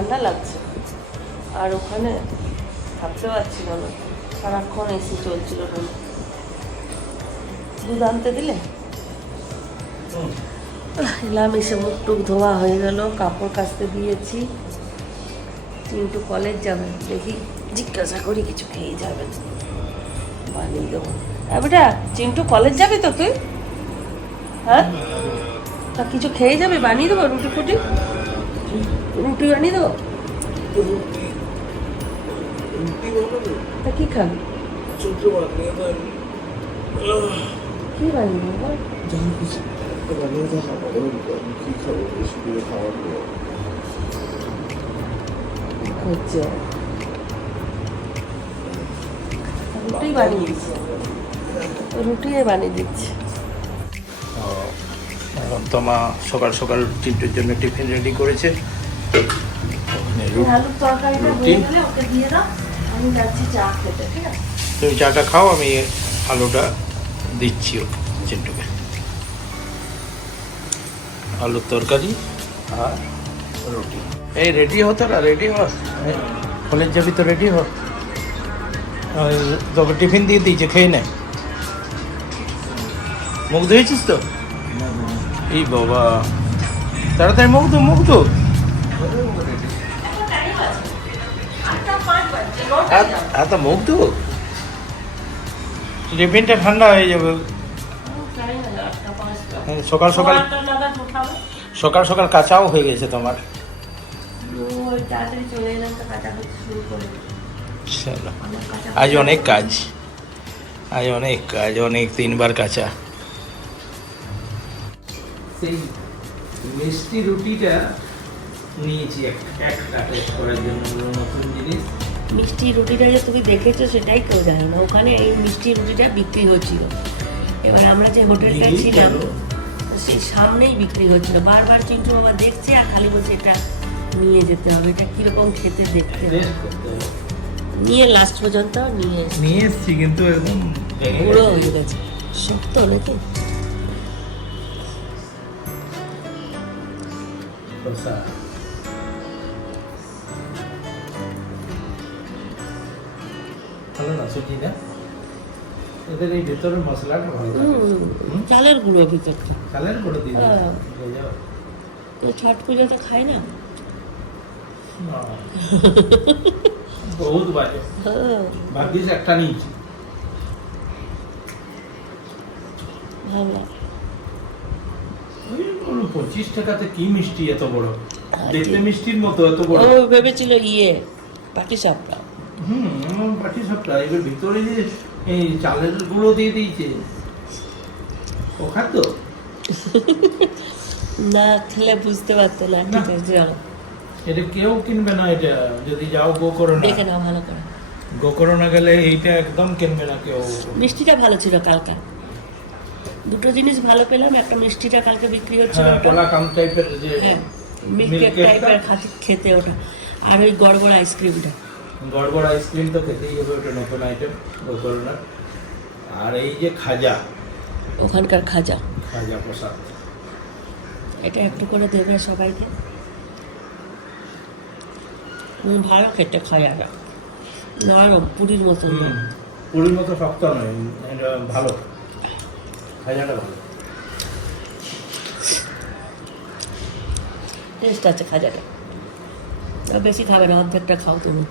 ঠান্ডা লাগছে। আর ওখানে থাকতে পারছিল না সারাক্ষণ এসি চলছিল রুমে দুধ আনতে দিলে? এলাম এসে মুখ টুক ধোয়া হয়ে গেল কাপড় কাচতে দিয়েছি। চিন্টু কলেজ যাবে দেখি জিজ্ঞাসা করি কিছু খেয়ে যাবে বানিয়ে দেবো। বেটা চিন্টু কলেজ যাবি তো তুই? হ্যাঁ? তা কিছু খেয়ে যাবে বানিয়ে দেবো রুটি ফুটি? রুটি বানিয়ে দেবো? তা কি খাবি? কি বানিয়ে রুটি বানিয়ে দিচ্ছি। রুটি বানিয়ে এখন তোমা সকাল সকাল চিন্টুর জন্য টিফিন রেডি করেছে। রুটি। ওকে তুমি চাটা খাও আমি আলুটা দিচ্ছি ও চিন্টুকে আলুর তরকারি আর রুটি। এই রেডি হতো না রেডি হ কলেজ যাবি তো রেডি হ তোকে টিফিন দিয়ে দিয়েছে খেয়ে নে। মুখ ধুয়েছিস তো? এই বাবা। তাড়াতাড়ি মুখ ধো মুখ ধো। এত- এত মুখ ধো টিফিনটা ঠান্ডা হয়ে যাবে। সকাল সকাল সকাল সকাল কাঁচাও হয়ে গেছে তোমার। চলো আজ অনেক কাজ। আজ অনেক কাজ অনেক তিনবার কাঁচা। সেই মিষ্টি রুটিটা নিয়েছি একটা টেস্ট করার জন্য নতুন জিনিস। মিষ্টি রুটিটা যে তুমি দেখেছ সেটাই কেউ জানে না। ওখানে এই মিষ্টি রুটিটা বিক্রি হচ্ছিল। এবার আমরা যে হোটেলটা ছিলাম সেই সামনেই বিক্রি হচ্ছিল। বারবার চিন্টু বাবা দেখছে আর খালি বলছে এটা নিয়ে যেতে হবে। এটা কীরকম খেতে দেখতে নিয়ে লাস্ট পর্যন্ত নিয়ে নিয়ে এসছি কিন্তু একদম পুরো। হয়ে গেছে। শক্ত নাকি? খোসা। ভালো না এদের এই ভেতরের মশলাটা ভালো চালের গুঁড়ো ভিতরটা। কালার করে দিয়ে। হ্যাঁ। তো ছট পুজোতে খাই না। বহুত বাজে। হ্যাঁ, ভাগ্যিস একটা নিয়েছি ভালো। পঁচিশ টাকাতে কি মিষ্টি এত বড়? দেখতে মিষ্টির মতো এত বড়। ভেবেছিল ইয়ে পাটি সাপটা। হুম আমার পাটি সবটা ভিতরে যে এই চালের গুঁড়ো দিয়ে দিয়েছে ও খাদ্য না খেলে বুঝতে পারতো না ঠিক আছে চলো। এটা কেউ কিনবে না এটা যদি যাও গো করো না দেখে নাও ভালো করে। গো করো না গেলে এইটা একদম কিনবে না কেউ। মিষ্টিটা ভালো ছিল কালকে। দুটো জিনিস ভালো পেলাম একটা মিষ্টিটা কালকে বিক্রি হচ্ছিল হ্যাঁ। কলা কাম টাইপের যে হ্যাঁ মিল্ক টা। টাইপের খেতে ওটা। আর ওই গড়গড় আইসক্রিমটা গড়বড় আইসক্রিম তো খেতেই হবে ওটা নতুন আইটেম গো করো না আর এই যে খাজা ওখানকার খাজা। খাজা প্রসাদ। এটা একটু করে দেবে সবাইকে। ভালো খেতে খাজাটা। নরম পুরীর মতন পুরীর মতো শক্ত নয় এটা ভালো। খাজাটা ভালো। টেস্ট আছে খাজাটা। বেশি খাবে না অর্ধেকটা খাও তুমি।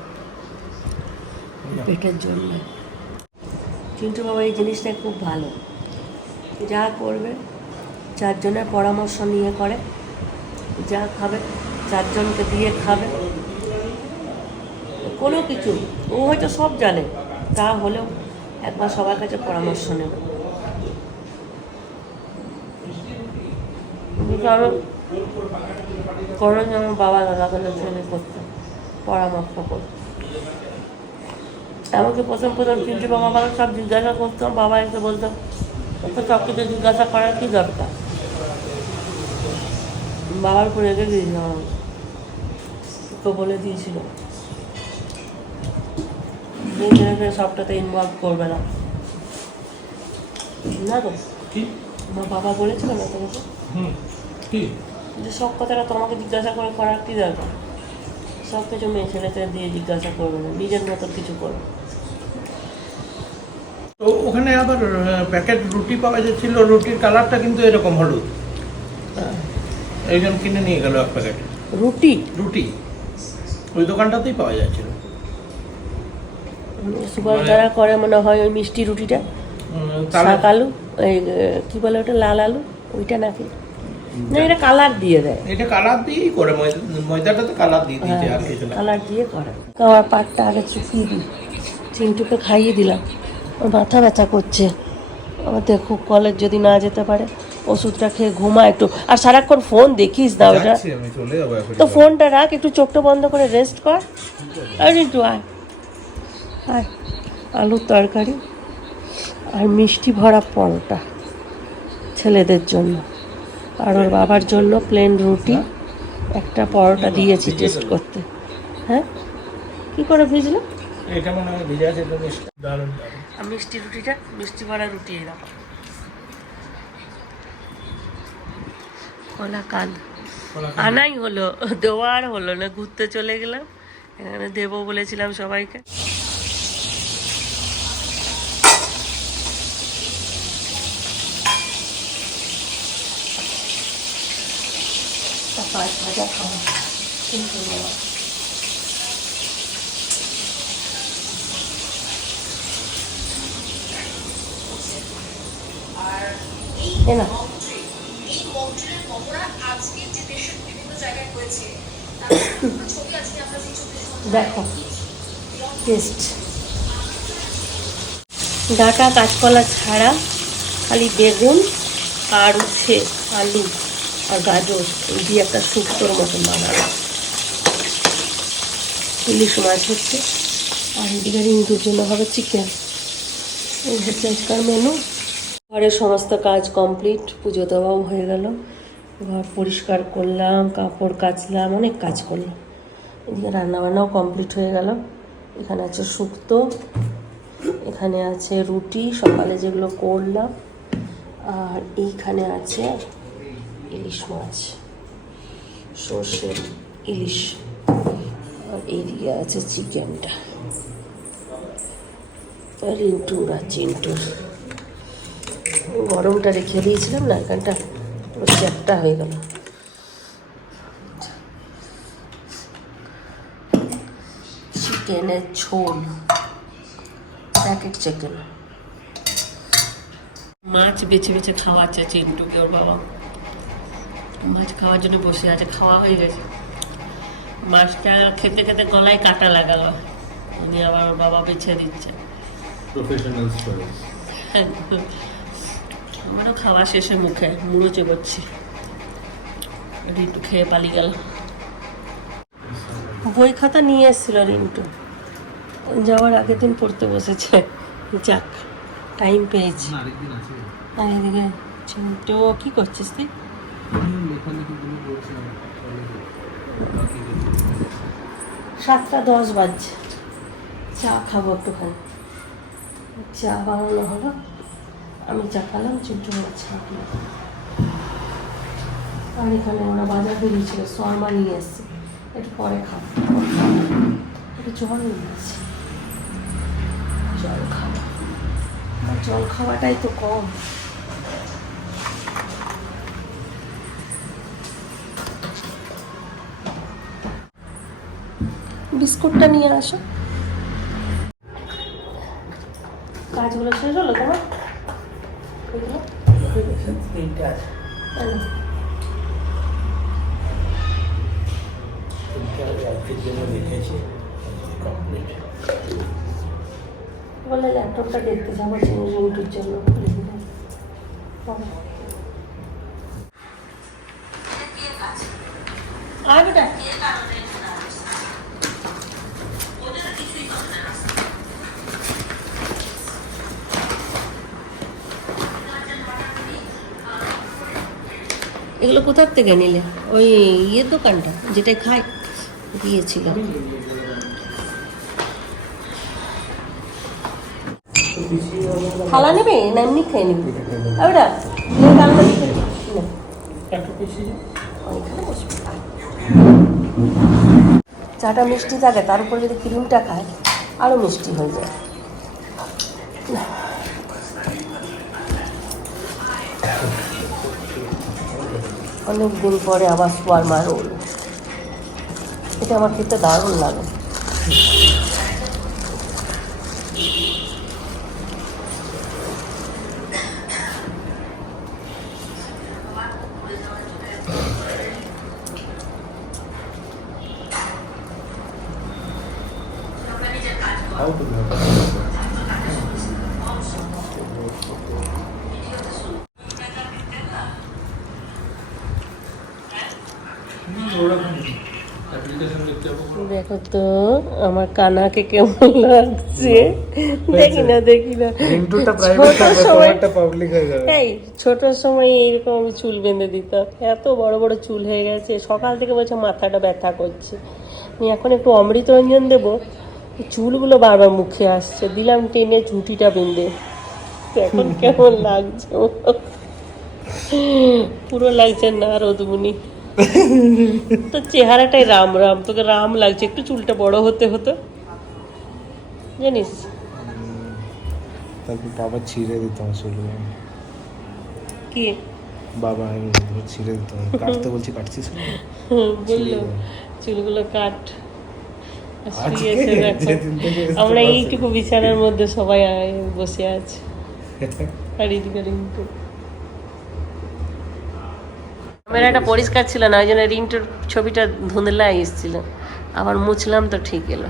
পেটের জন্য। চিন্টু বাবা, এই জিনিসটা খুব ভালো। যা করবে, চারজনের পরামর্শ নিয়ে করে। যা খাবে, চারজনকে দিয়ে খাবে। কোনো কিছু, ও হয়তো সব জানে। তা হলেও একবার সবার কাছে পরামর্শ নেবে। কারণ করো যেমন বাবা দাদাগুলোর সঙ্গে করতাম পরামর্শ করতাম এমনকি প্রথম প্রথম চিন্টু বাবা বাবা সব জিজ্ঞাসা করতাম বাবা এসে বলতাম তো সব কিছু জিজ্ঞাসা করার কি দরকার? বাবার উপর রেখে দিয়েছিলাম আমি। তো বলে দিয়েছিল। সবটাতে ইনভলভ করবে না। না তো? কি? আমার বাবা বলেছিল না তোমাকে? কি? যে সব কথাটা তোমাকে জিজ্ঞাসা করে করার কি দরকার? সব কিছু মেয়ে ছেলেকে দিয়ে জিজ্ঞাসা করবে না নিজের মতো কিছু করবে। তো ওখানে আবার প্যাকেট রুটি পাওয়া যাচ্ছিল রুটির কালারটা কিন্তু এরকম হলুদ। হ্যাঁ, কিনে নিয়ে গেল এক প্যাকেট রুটি? রুটি। ওই দোকানটাতেই পাওয়া যাচ্ছিল। যারা করে মনে হয় ওই মিষ্টি রুটিটা? শাক আলু? এই কি বলে ওটা লাল আলু? ওইটা নাকি? না এটা কালার দিয়ে দেয়। এটা কালার দিয়েই করে ময়দা ময়দাটাতে কালার দিয়ে দিয়েছে আর কিছু না। কালার দিয়ে করে। খাওয়ার পাটটা আগে চুকিয়ে দিই। চিন্টুকে খাইয়ে দিলাম। ওর মাথা ব্যথা করছে। আমার দেখো কলেজ যদি না যেতে পারে ওষুধটা খেয়ে ঘুমা একটু। আর সারাক্ষণ ফোন দেখিস না ওটা। তো ফোনটা রাখ একটু চোখটা বন্ধ করে রেস্ট কর। আর একটু আয়। আয়। আলুর তরকারি আর মিষ্টি ভরা পরোটা ছেলেদের জন্য। আর ওর বাবার জন্য প্লেন রুটি। একটা পরোটা দিয়েছি টেস্ট করতে। হ্যাঁ? কী করে ভিজলো? এটা মনে হয় ভিজা ছিল মিষ্টি। দারুণ দারুণ। আর মিষ্টি রুটিটা মিষ্টি ভরা রুটি এরকম। কলা কান। আনাই হলো দেওয়ার হলো না ঘুরতে চলে গেলাম। এখানে দেবো বলেছিলাম সবাইকে। ভাজা খাওয়া কিন্তু বাবা। এ না এই মন্ত্রের মহড়া আজকে যে দেশের বিভিন্ন জায়গায় হয়েছে তার ছবি আজকে আমরা যে দেখো। টেস্ট ডাটা, কাঁচকলা ছাড়া খালি বেগুন আর উচ্ছে আলু আর গাজর দিয়ে একটা শুক্তোর মতন বানানো ইলিশ মাছ হচ্ছে। আর এদিকে রিঙ্কুর জন্য হবে চিকেন এই হচ্ছে আজকাল মেনু ঘরের সমস্ত কাজ কমপ্লিট পুজো দেওয়াও হয়ে গেল। ঘর পরিষ্কার করলাম, কাপড় কাচলাম, অনেক কাজ করলাম। এদিকে রান্নাবান্নাও কমপ্লিট হয়ে গেল। এখানে আছে শুক্তো, এখানে আছে রুটি, সকালে যেগুলো করলাম। আর এইখানে আছে ইলিশ মাছ, সর্ষের ইলিশ। আর এইদিকে আছে চিকেনটা। আর ইন্টুর, আর চিন্টুর। গরমটা রেখে দিয়েছিলাম না এখানটা চ্যাপটা হয়ে গেল। চিকেনের ঝোল প্যাকেট চিকেন মাছ বেছে বেছে খাওয়াচ্ছে চিন্টুকে ওর বাবা। মাছ খাওয়ার জন্য বসে আছে খাওয়া হয়ে গেছে। মাছটা খেতে খেতে গলায় কাটা লাগালো। উনি আবার ওর বাবা বেছে দিচ্ছে। প্রফেশনাল আমারও খাওয়া শেষে মুখে মুড়ো চেপচ্ছি রিন্টু খেয়ে পালিয়ে গেল। বই খাতা নিয়ে এসেছিল রিন্টু। যাওয়ার আগের দিন পড়তে বসেছে। যাক টাইম পেয়েছি। আর এদিকে চিন্টু কি করছিস তুই? সাতটা দশ বাজছে। চা খাব একটুখানি। চা বানানো হলো। আমি চা খালাম চিন্টু আমার আর এখানে ওরা বাজার বেরিয়েছিল, শর্মা নিয়ে এসছে। একটু পরে খাব। একটু জল নিয়ে জল আমার জল খাওয়াটাই তো কম। বিস্কুটটা নিয়ে আসো। কাজগুলো শেষ হলো তোমার? তিনটে আছে। তিনটে আমি আজকের জন্য রেখেছি কমপ্লিট বলে ল্যাপটপটা দেখতে যাব রিন্টুর জন্য খুলে দিলাম আয় বেটা। এগুলো কোথার থেকে নিলে? ওই ইয়ের দোকানটা যেটা খাই গিয়েছিল থালা নেবে না এমনি খেয়ে নিবি? চাটা মিষ্টি থাকে, তার উপর যদি ক্রিমটা খায় আরও মিষ্টি হয়ে যায়। অনেক দিন পরে আবার সোয়ারমা হলো। এটা আমার খেতে দারুণ লাগে। দেখো তো আমার কানাকে কেমন লাগছে? দেখি না দেখি না। ছোট সময় এইরকম আমি চুল বেঁধে দিতাম। এত বড় বড় চুল হয়ে গেছে। সকাল থেকে বলছে মাথাটা ব্যথা করছে। আমি এখন একটু অমৃতরঞ্জন দেবো। চুলগুলো বারবার মুখে আসছে। দিলাম টেনে ঝুঁটিটা বেঁধে। এখন কেমন লাগছে পুরো লাগছে না রোদমুনি। তো চেহারাটাই রাম রাম তোকে রাম লাগছে একটু চুলটা বড় হতে হতো। জানিস? তারপর বাবা ছিঁড়ে দিত আমার চুলগুলো কি? বাবা আমি ছিঁড়ে দিত। কাটতে বলছি কাটছিস বলল চুলগুলো কাট। শুয়েছে দেখো। আমরা এইটুকু বিছানার মধ্যে সবাই আয় বসে আছি। আর এদিকে রিন্টু ক্যামেরাটা পরিষ্কার ছিল না, ওই জন্য রিন্টুর ছবিটা ধুঁধলা এসেছিল। আবার মুছলাম তো ঠিক এলো।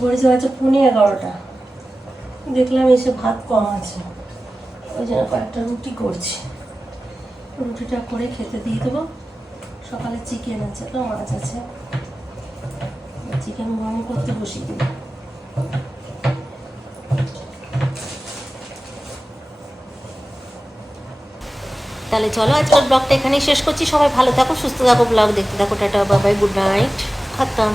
ঘড়ি আছে পুনে এগারোটা। দেখলাম এসে ভাত কম আছে। ওই জন্য কয়েকটা রুটি করছি। রুটিটা করে খেতে দিয়ে দেবো। সকালে চিকেন আছে তো, মাছ আছে। চিকেন গরম করতে বসিয়ে দেবো তাহলে চলো আজকের ব্লগটা এখানেই শেষ করছি। সবাই ভালো থাকো, সুস্থ থাকো ব্লগ দেখতে থাকো, টাটা বাবাই গুড নাইট খতম।